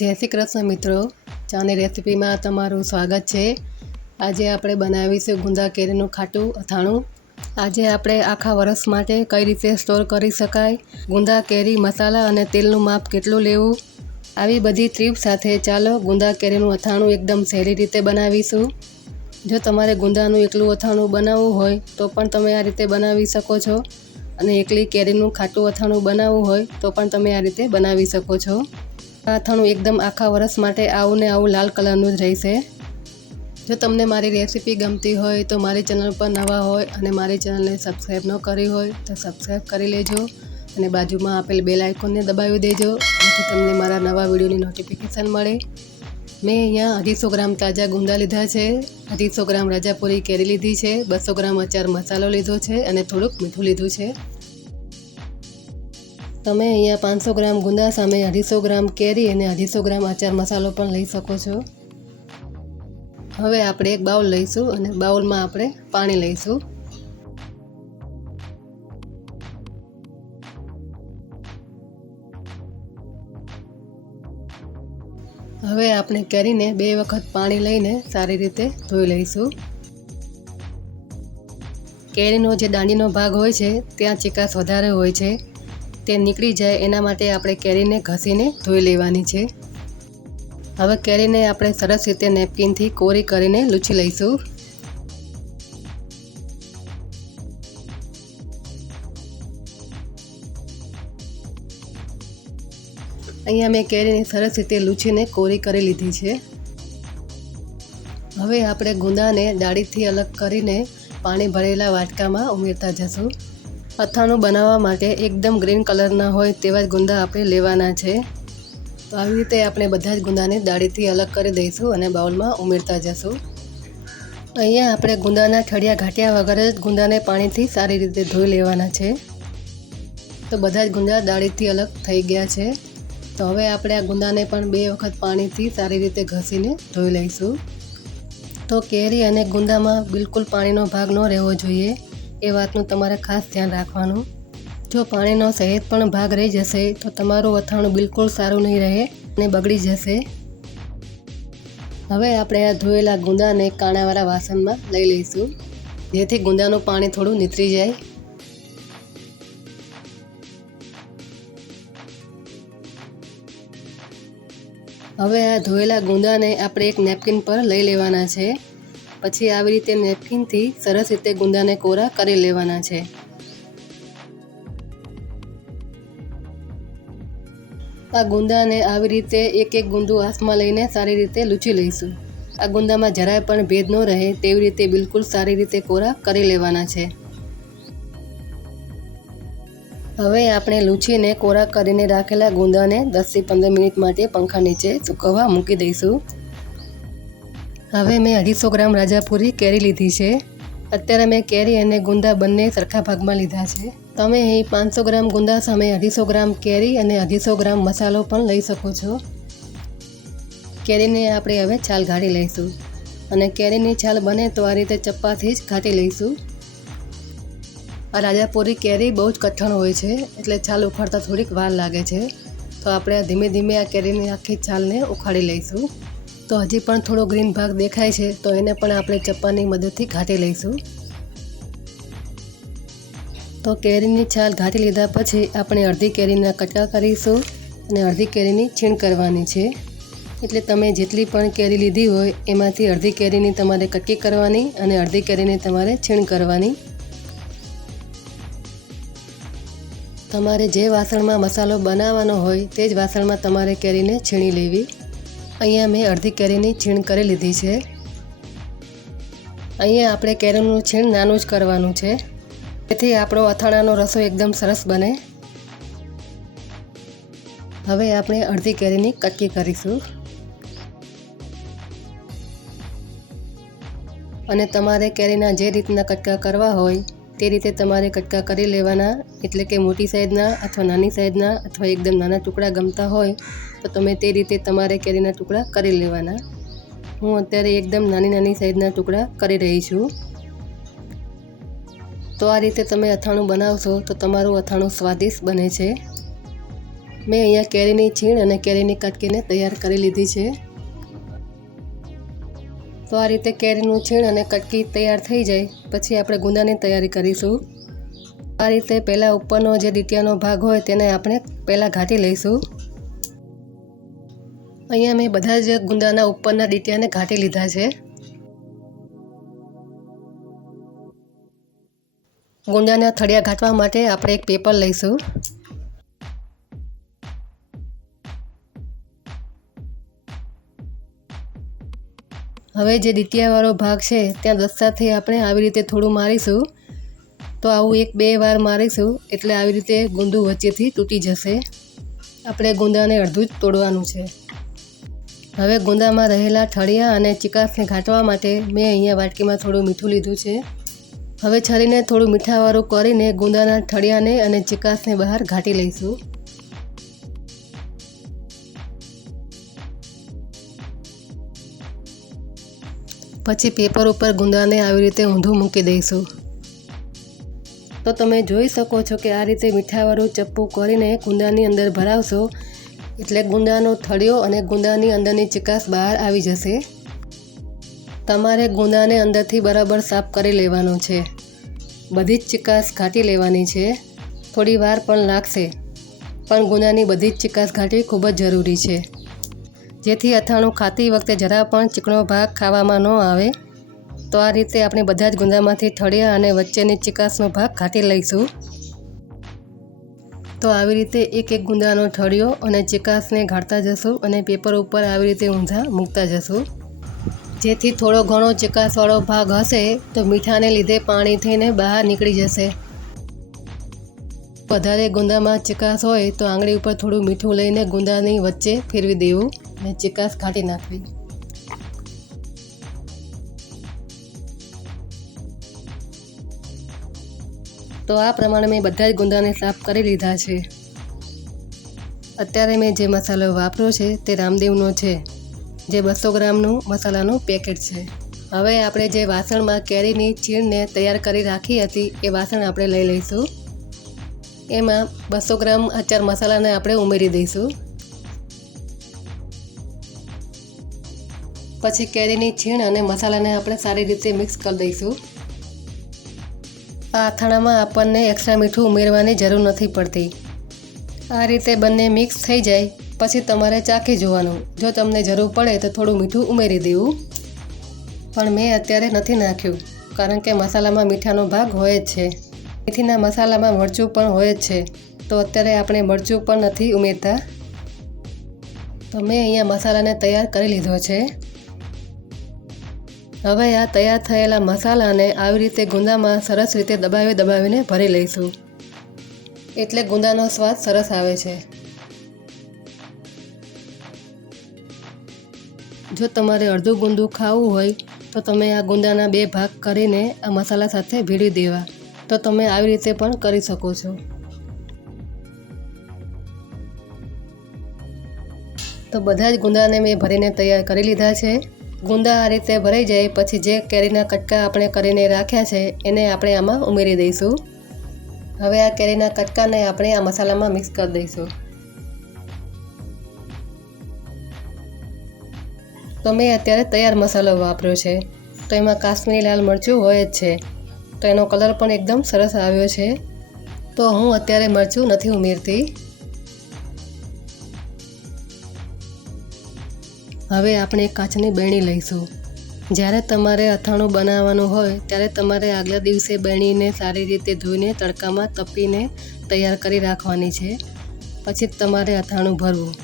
જય શ્રી કૃષ્ણ મિત્રો. ચાની રેસિપીમાં તમારું સ્વાગત છે. આજે આપણે બનાવીશું ગુંદા કેરીનું ખાટું, અથાણું. આજે આપણે આખા વરસ માટે કઈ રીતે સ્ટોર કરી શકાય, ગુંદા કેરી, મસાલા અને તેલનું માપ કેટલું લેવું? આવી બધી ટ્રીપ સાથે ચાલો ગુંદા કેરીનું અથાણું એકદમ સહેલી રીતે બનાવીશું. જો તમારે ગુંદાનું એકલું અથાણું બનાવવું હોય, તો પણ તમે આ રીતે બનાવી શકો છો. અને એકલી કેરીનું ખાટું અથાણું બનાવવું હોય, તો પણ તમે આ રીતે બનાવી શકો છો. આ અથાણું એકદમ આખા વરસ માટે આવું ને આવું લાલ કલરનું જ રહેશે જો તમને મારી રેસિપી ગમતી હોય તો મારી ચેનલ પર નવા હોય અને મારી ચેનલને સબસ્ક્રાઈબ ન કરી હોય તો સબસ્ક્રાઈબ કરી લેજો અને બાજુમાં આપેલ બેલ આઇકોનને દબાવી દેજો. જેથી તમને મારા નવા વિડીયોની નોટિફિકેશન મળે. મેં અહીંયા અઢીસો ગ્રામ તાજા ગુંદા લીધા છે. અઢીસો ગ્રામ રાજાપુરી કેરી લીધી છે. બસો ગ્રામ અચાર મસાલો લીધો છે અને થોડુંક મીઠું લીધું છે. તમે અહીંયા પાંચસો ગ્રામ ગુંદા સામે અઢીસો ગ્રામ કેરી અને અઢીસો ગ્રામ આચાર મસાલો પણ લઈ શકો છો. હવે આપણે એક બાઉલ લઈશું અને બાઉલમાં આપણે પાણી લઈશું. હવે આપણે કેરીને બે વખત પાણી લઈને સારી રીતે ધોઈ લઈશું. કેરીનો જે દાંડીનો ભાગ હોય છે, ત્યાં ચિકાસ વધારે હોય છે. તે નીકળી જાય એના માટે આપણે કેરીને ઘસીને ધોઈ લેવાની છે. હવે કેરીને આપણે સરસ રીતે નેપકિનથી કોરી કરીને લૂછી લઈશું. અહીંયા મેં કેરીને સરસ રીતે લૂછીને કોરી કરી લીધી છે. હવે આપણે ગુંદાને ડાળીથી અલગ કરીને પાણી ભરેલા વાટકામાં ઉમેરતા જશું. અથાણું બનાવવા માટે એકદમ ગ્રીન કલરના હોય તેવા જ ગુંદા આપણે લેવાના છે. તો આવી રીતે આપણે બધા જ ગુંદાને દાળીથી અલગ કરી દઈશું અને બાઉલમાં ઉમેરતા જશું. અહીંયા આપણે ગુંદાના ઠળિયા ઘાટ્યા વગર જ ગુંદાને પાણીથી સારી રીતે ધોઈ લેવાના છે. તો બધા જ ગુંદા દાળીથી અલગ થઈ ગયા છે. તો હવે આપણે આ ગુંદાને પણ બે વખત પાણીથી સારી રીતે ઘસીને ધોઈ લઈશું. તો કેરી અને ગુંદામાં બિલકુલ પાણીનો ભાગ ન રહેવો જોઈએ. એ વાતનું તમારે ખાસ ધ્યાન રાખવાનું. જો પાણીનો સહેજ પણ ભાગ રહી જશે, તો તમારું અથાણું બિલકુલ સારું નહીં રહે અને બગડી જશે. હવે આપણે આ ધોયેલા ગુંદાને કાણાવાળા વાસણમાં લઈ લઈશું. જેથી ગુંદાનું પાણી થોડું નીતરી જાય. હવે આ ધોયેલા ગુંદાને આપણે એક નેપકિન પર લઈ લેવાના છે. પછી આવી રીતે નેપકિનથી સરસ રીતે ગુંદાને કોરા કરી લેવાના છે. આ ગુંદાને આવી રીતે એક એક ગુંદું હાથમાં લઈને સારી રીતે લૂંચી લઈશું. આ ગુંદામાં જરાય પણ ભેદ ન રહે, તેવી રીતે બિલકુલ સારી રીતે કોરા કરી લેવાના છે. હવે આપણે લૂછીને કોરા કરીને રાખેલા ગુંદાને દસથી પંદર મિનિટ માટે પંખા નીચે સૂકવવા મૂકી દઈશું. હવે મેં અઢીસો ગ્રામ રાજાપુરી કેરી લીધી છે. અત્યારે મેં કેરી અને ગુંદા બંને સરખા ભાગમાં લીધા છે. તમે અહીં પાંચસો ગ્રામ ગુંદા સામે અઢીસો ગ્રામ કેરી અને અઢીસો ગ્રામ મસાલો પણ લઈ શકો છો. કેરીને આપણે હવે છાલ ઘાટી લઈશું અને કેરીની છાલ બને તો આ રીતે ચપ્પાથી જ ઘાટી લઈશું. આ રાજાપુરી કેરી બહુ જ કઠણ હોય છે, એટલે છાલ ઉખાડતા થોડીક વાર લાગે છે. તો આપણે ધીમે ધીમે આ કેરીની આખી છાલને ઉખાડી લઈશું. તો હજી પણ થોડો ગ્રીન ભાગ દેખાય છે, તો એને પણ આપણે ચપ્પાની મદદથી ઘાટી લઈશું. તો કેરીની છાલ ઘાટી લીધા પછી આપણે અડધી કેરીના કટકા કરીશું અને અડધી કેરીની છીણ કરવાની છે. એટલે તમે જેટલી પણ કેરી લીધી હોય, એમાંથી અડધી કેરીની તમારે કટકી કરવાની અને અડધી કેરીની તમારે છીણ કરવાની. તમારે જે વાસણમાં મસાલો બનાવવાનો હોય, તે જ વાસણમાં તમારે કેરીને છીણી લેવી. અહીંયા મેં અડધી કેરીની છીણ કરી લીધી છે. અહીંયા આપણે કેરીનું છીણ નાનું જ કરવાનું છે. તેથી આપણો અથાણાનો રસો એકદમ સરસ બને. હવે આપણે અડધી કેરીની કટકી કરીશું. અને તમારે કેરીના જે રીતના કટકા કરવા હોય તે રીતે તમારે કટકા કરી લેવાના, એટલે કે મોટી સાઈઝના અથવા નાની સાઈઝના અથવા એકદમ નાના ટુકડા ગમતા હોય, તો તમે તે રીતે તમારે કેરીના ટુકડા કરી લેવાના. હું અત્યારે એકદમ નાની નાની સાઈઝના ટુકડા કરી રહી છું. તો આ રીતે તમે અથાણું બનાવશો, તો તમારું અથાણું સ્વાદિષ્ટ બને છે. મેં અહીંયા કેરીની છીણ અને કેરીની કટકીને તૈયાર કરી લીધી છે. તો આ રીતે કેરીનું છીણ અને કટકી તૈયાર થઈ જાય. પછી આપણે ગુંદાની તૈયારી કરીશું. આ રીતે પહેલાં ઉપરનો જે ડીટિયાનો ભાગ હોય તેને આપણે પહેલાં ઘાટી લઈશું. અહીંયા મેં બધા જ ગુંદાના ઉપરના ડીટિયાને ઘાટી લીધા છે. ગુંદાના થળિયા ઘાટવા માટે આપણે એક પેપર લઈશું. હવે જે દ્વિતીયવાળો ભાગ છે, ત્યાં દસ્તાથી આપણે આવી રીતે થોડું મારીશું. તો આવું એક બે વાર મારીશું, એટલે આવી રીતે ગુંદું વચ્ચેથી તૂટી જશે. આપણે ગુંદાને અડધું જ તોડવાનું છે. હવે ગુંદામાં રહેલા ઠળિયા અને ચિકાસને ઘાંટવા માટે મેં અહીંયા વાટકીમાં થોડું મીઠું લીધું છે. હવે છરીને થોડું મીઠાવાળું કરીને ગુંદાના ઠળિયાને અને ચિકાસને બહાર ઘાટી લઈશું. પછી પેપર ઉપર ગુંદાને આવી રીતે ઊંધું મૂકી દઈશું. તો તમે જોઈ શકો છો કે આ રીતે મીઠાવાળું ચપ્પુ કરીને ગુંદાની અંદર ભરાવશો, એટલે ગુંદાનો થળિયો અને ગુંદાની અંદરની ચિકાસ બહાર આવી જશે. તમારે ગુંદાને અંદરથી બરાબર સાફ કરી લેવાનો છે. બધી જ ચિકાસ ઘાટી લેવાની છે. થોડી વાર પણ લાગશે. પણ ગુંદાની બધી જ ચિકાસ ઘાટવી ખૂબ જ જરૂરી છે. જેથી અથાણું ખાતી વખતે જરા પણ ચીકણો ભાગ ખાવામાં ન આવે. તો આ રીતે આપણે બધા જ ગુંદામાંથી ઠળિયા અને વચ્ચેની ચિકાસનો ભાગ ખાતી લઈશું. તો આવી રીતે એક એક ગુંદાનો ઠળિયો અને ચિકાસને ગાળતા જશું અને પેપર ઉપર આવી રીતે ઊંધા મૂકતા જશું. જેથી થોડો ઘણો ચિકાસવાળો ભાગ હશે તો મીઠાને લીધે પાણી થઈને બહાર નીકળી જશે. વધારે ગુંદામાં ચિકાસ હોય તો આંગળી ઉપર થોડું મીઠું લઈને ગુંદાની વચ્ચે ફેરવી દેવું. અને ચિકાસ કાઢી નાખવી. તો આ પ્રમાણે મેં બધા જ ગુંદાને સાફ કરી લીધા છે. અત્યારે મેં જે મસાલો વાપર્યો છે તે રામદેવનો છે, જે બસો ગ્રામનું મસાલાનું પેકેટ છે. હવે આપણે જે વાસણમાં કેરીની ચીણને તૈયાર કરી રાખી હતી, એ વાસણ આપણે લઈ લઈશું. એમાં બસો ગ્રામ અચાર મસાલાને આપણે ઉમેરી દઈશું. પછી કેરીની છીણ અને મસાલાને આપણે સારી રીતે મિક્સ કરી દઈશું. આ અથાણામાં આપણને એક્સ્ટ્રા મીઠું ઉમેરવાની જરૂર નથી પડતી. આ રીતે બંને મિક્સ થઈ જાય, પછી તમારે ચાખી જોવાનું. જો તમને જરૂર પડે તો થોડું મીઠું ઉમેરી દેવું. પણ મેં અત્યારે નથી નાખ્યું, કારણ કે મસાલામાં મીઠાનો ભાગ હોય જ છે. મેથીના મસાલામાં મરચું પણ હોય જ છે, તો અત્યારે આપણે મરચું પણ નથી ઉમેરતા. તો મેં અહીંયા મસાલાને તૈયાર કરી લીધો છે. હવે આ તૈયાર થયેલા મસાલાને આવી રીતે ગુંદામાં સરસ રીતે દબાવી દબાવીને ભરી લઈશું. એટલે ગુંદાનો સ્વાદ સરસ આવે છે. જો તમારે અડધું ગુંદું ખાવું હોય, તો તમે આ ગુંદાના બે ભાગ કરીને આ મસાલા સાથે ભીડી દેવા. તો તમે આવી રીતે પણ કરી શકો છો. તો બધા જ ગુંદાને મેં ભરીને તૈયાર કરી લીધા છે. ગુંદા આ રીતે ભરાઈ જાય, પછી જે કેરીના કટકા આપણે કરીને રાખ્યા છે, એને આપણે આમાં ઉમેરી દઈશું. હવે આ કેરીના કટકાને આપણે આ મસાલામાં મિક્સ કરી દઈશું. તો મેં અત્યારે તૈયાર મસાલો વાપર્યો છે. તો એમાં કાશ્મીરી લાલ મરચું હોય જ છે. તો એનો કલર પણ એકદમ સરસ આવ્યો છે. તો હું અત્યારે મરચું નથી ઉમેરતી. હવે આપણે કાચની બેણી લઈશું. જ્યારે તમારે અથાણું બનાવવાનું હોય, ત્યારે તમારે આગલા દિવસે બેણીને સારી રીતે ધોઈને તડકામાં તપીને તૈયાર કરી રાખવાની છે. પછી તમારે અથાણું ભરવું.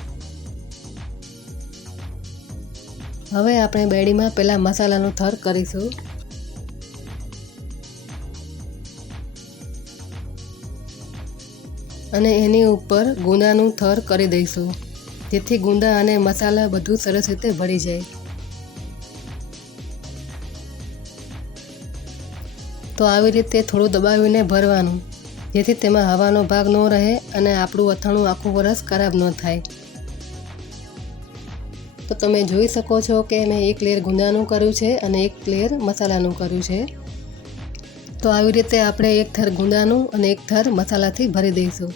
હવે આપણે બેડીમાં પહેલાં મસાલાનું થર કરીશું. અને એની ઉપર ગુનાનું થર કરી દઈશું. જેથી ગુંદા અને મસાલા બધું સરસ રીતે ભળી જાય. તો આવી રીતે થોડું દબાવીને ભરવાનું, જેથી તેમાં હવાનો ભાગ ન રહે અને આપણું અથાણું આખું વરસ ખરાબ ન થાય. તો તમે જોઈ શકો છો કે મેં એક લેયર ગુંદાનું કર્યું છે અને એક લેયર મસાલાનું કર્યું છે. તો આવી રીતે આપણે એક થર ગુંદાનું અને એક થર મસાલાથી ભરી દઈશું.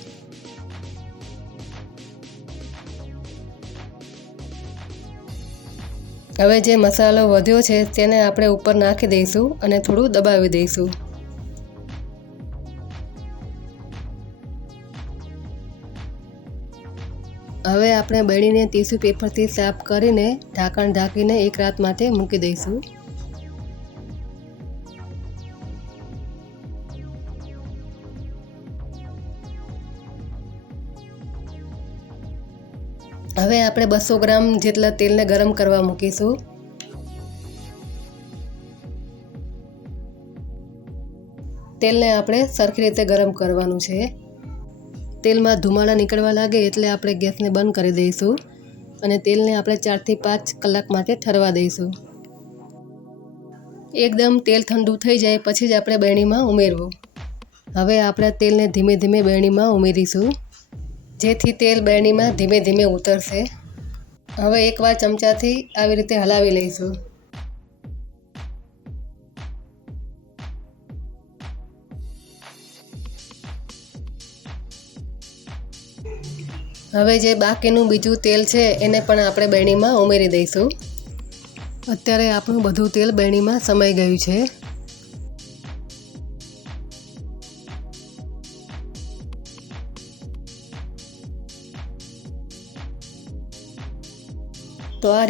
હવે જે મસાલો વધ્યો છે તેને આપણે ઉપર નાખી દઈશું અને થોડું દબાવી દઈશું. હવે આપણે બળીને ટીસ્યુ પેપરથી સાફ કરીને ઢાંકણ ઢાંકીને એક રાત માટે મૂકી દઈશું. હવે આપણે બસો ગ્રામ જેટલા તેલને ગરમ કરવા મૂકીશું. તેલને આપણે સરખી રીતે ગરમ કરવાનું છે. તેલમાં ધુમાડા નીકળવા લાગે એટલે આપણે ગેસને બંધ કરી દઈશું અને તેલને આપણે ચારથી પાંચ કલાક માટે ઠરવા દઈશું. એકદમ તેલ ઠંડુ થઈ જાય પછી જ આપણે બેણીમાં ઉમેરવું. હવે આપણે તેલને ધીમે ધીમે બેણીમાં ઉમેરીશું. જેથી તેલ બરણીમાં ધીમે ધીમે ઉતરશે. હવે એકવાર ચમચાથી આવી રીતે હલાવી લઈશું. હવે જે બાકીનું બીજું તેલ છે, એને પણ આપણે બેણીમાં ઉમેરી દઈશું. અત્યારે આપણું બધું તેલ બેણીમાં સમાઈ ગયું છે.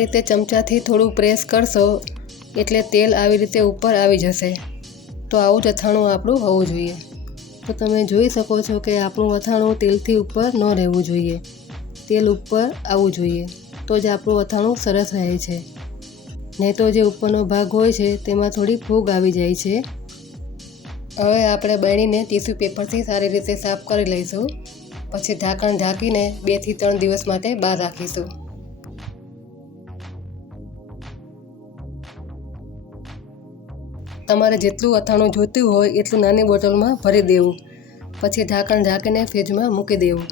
રીતે ચમચાથી થોડું પ્રેસ કરશો, એટલે તેલ આવી રીતે ઉપર આવી જશે. તો આવું જ અથાણું આપણું હોવું જોઈએ. તો તમે જોઈ શકો છો કે આપણું અથાણું તેલથી ઉપર ન રહેવું જોઈએ. તેલ ઉપર આવવું જોઈએ. તો જ આપણું અથાણું સરસ રહે છે. નહીં તો જે ઉપરનો ભાગ હોય છે, તેમાં થોડી ફૂગ આવી જાય છે. હવે આપણે બળીને ટીસ્યુ પેપરથી સારી રીતે સાફ કરી લઈશું. પછી ઢાંકણ ઢાંકીને બેથી ત્રણ દિવસ માટે બહાર રાખીશું. તમારે જેટલું અથાણું જોઈતું હોય એટલું નાની બોટલમાં ભરી દેવું. પછી ઢાંકણ ઢાંકીને ફ્રીજમાં મૂકી દેવું.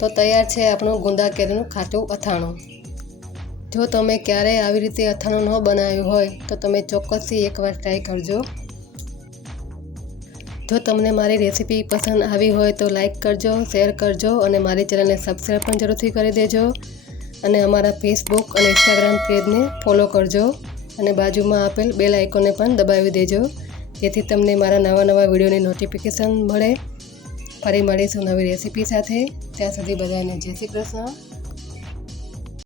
તો તૈયાર છે આપણું ગુંદા કેરીનું ખાટું અથાણું. જો તમે ક્યારેય આવી રીતે અથાણું ન બનાવ્યું હોય, તો તમે ચોક્કસથી એકવાર ટ્રાય કરજો. જો તમને મારી રેસીપી પસંદ આવી હોય, તો લાઈક કરજો, શેર કરજો અને મારી ચેનલને સબસ્ક્રાઈબ પણ જરૂરથી કરી દેજો. અને અમારા ફેસબુક અને ઇન્સ્ટાગ્રામ પેજને ફોલો કરજો. અને બાજુમાં આપેલ બેલ આઇકોનને પણ દબાવી દેજો. જેથી તમને મારા નવા નવા વિડીયોની નોટિફિકેશન મળે. ફરી મળીશું નવી રેસીપી સાથે. ત્યાં સુધી બધાને જય શ્રી કૃષ્ણ.